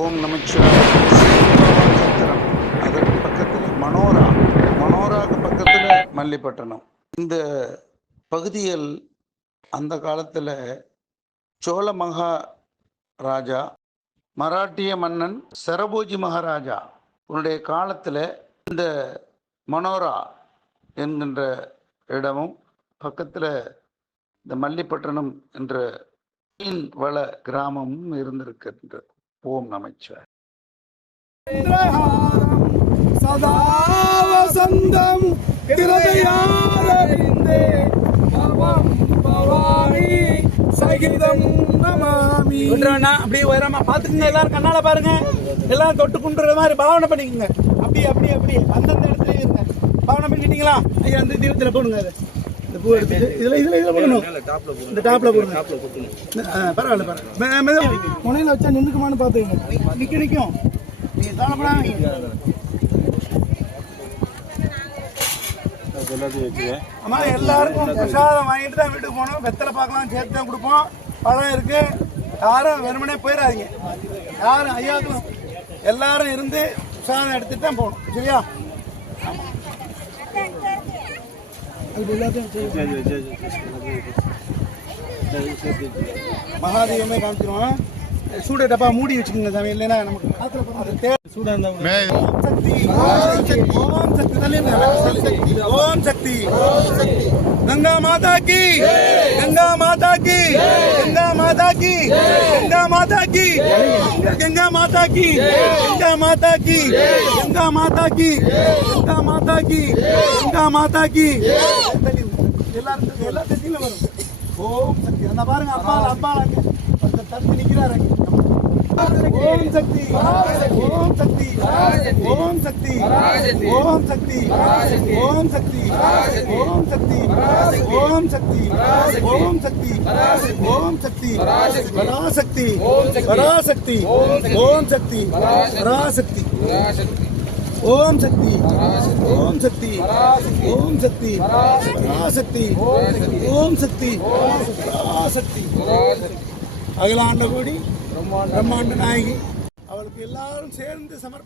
ஓம் நமச்சிவாய சத்திரம் அதற்கு பக்கத்தில் மனோரா. மனோராக்கு பக்கத்தில் மல்லிப்பட்டினம் இந்த பகுதியில் அந்த காலத்தில் சோழ மகாராஜா மராட்டிய மன்னன் சரபோஜி மகாராஜா உன்னுடைய காலத்தில் இந்த மனோரா என்கின்ற இடமும் பக்கத்தில் இந்த மல்லிப்பட்டினம் என்ற மீன் வள கிராமமும் இருந்திருக்கின்றது. ஓம் நமச்சிவாய். சதா வசந்தம் சகிதம் நமாமி. அப்படியே உயரமா பாத்துக்கங்க எல்லாரும் கண்ணால பாருங்க. எல்லாரும் தொட்டு குண்டுற மாதிரி பாவனை பண்ணிக்கோங்க. அப்படியே அப்படியே அப்படியே அந்தந்த இடத்துல இருங்க. பாவனை பண்ணிட்டீங்களா ஐயா அந்த தீரத்துல போடுங்க அதை. இந்த பூ எடுத்துட்டு இதுல இதுல இதுல போடணும் இந்த ஆ, பரவாயில்ல பரவாயில்ல. முனையில வச்சா நின்றுக்குமான்னு பாத்துக்கங்க. நிக்க நிக்கும் நீங்க தாழப்படாம அம்மா எல்லாருக்கும் பிரசாதம் வாங்கிட்டு தான் வீட்டுக்கு போகணும். வெத்தலை பார்க்கலாம் சேர்த்து தான் கொடுப்போம். பழம் இருக்கு. யாரும் வெறுமனே போயிடாதீங்க. யாரும் ஐயாவுக்கும் எல்லாரும் இருந்து பிரசாதம் எடுத்துட்டு தான் போகணும். சரியா? அது எல்லாத்தையும் மகாதேவமே காமிச்சிருவோம் சூட டப்பா மூடி வச்சுக்கோங்க சாமி இல்லைன்னா நமக்கு காத்துல போனா அது தேவை சூடா இருந்தா ஓம் சக்தி ஓம் சக்தி தள்ளி இருங்க. ஓம் சக்தி गंगा माता की गंगा माता की गंगा माता की गंगा माता की गंगा माता की गंगा माता की गंगा माता की गंगा माता की गंगा మాతా की ಎಲ್ಲ ತೆಗಿಲ್ಲ ಬರೋ ಓಂ ಶಕ್ತಿ ನನ್ನ ಬಾರಂಗ ಅಪ್ಪ ಅಪ್ಪ ಅಂತ ತಪ್ಪಿ ನಿಕ್ಕಿರಾರ ಓಂ ಶಕ್ತಿ ಓಂ ಶಕ್ತಿ ಓಂ ಶಕ್ತಿ ಓಂ ಶಕ್ತಿ ಓಂ ಶಕ್ತಿ ಓಂ ಶಕ್ತಿ ಓಂ ಶಕ್ತಿ ಓಂ ಶಕ್ತಿ ಓಂ ಶಕ್ತಿ ಪರಾಶಕ್ತಿ ಪರಾಶಕ್ತಿ ಓಂ ಶಕ್ತಿ ಪರಾಶಕ್ತಿ ಪರಾಶಕ್ತಿ ஓம் சக்தி. ஓம் சக்தி. ஓம் சக்தி. பராசக்தி. ஓம் சக்தி. பராசக்தி. அகிலாண்ட கோடி பிரம்மாண்ட நாயகி. அவளுக்கு எல்லாரும் சேர்ந்து சமர்ப்ப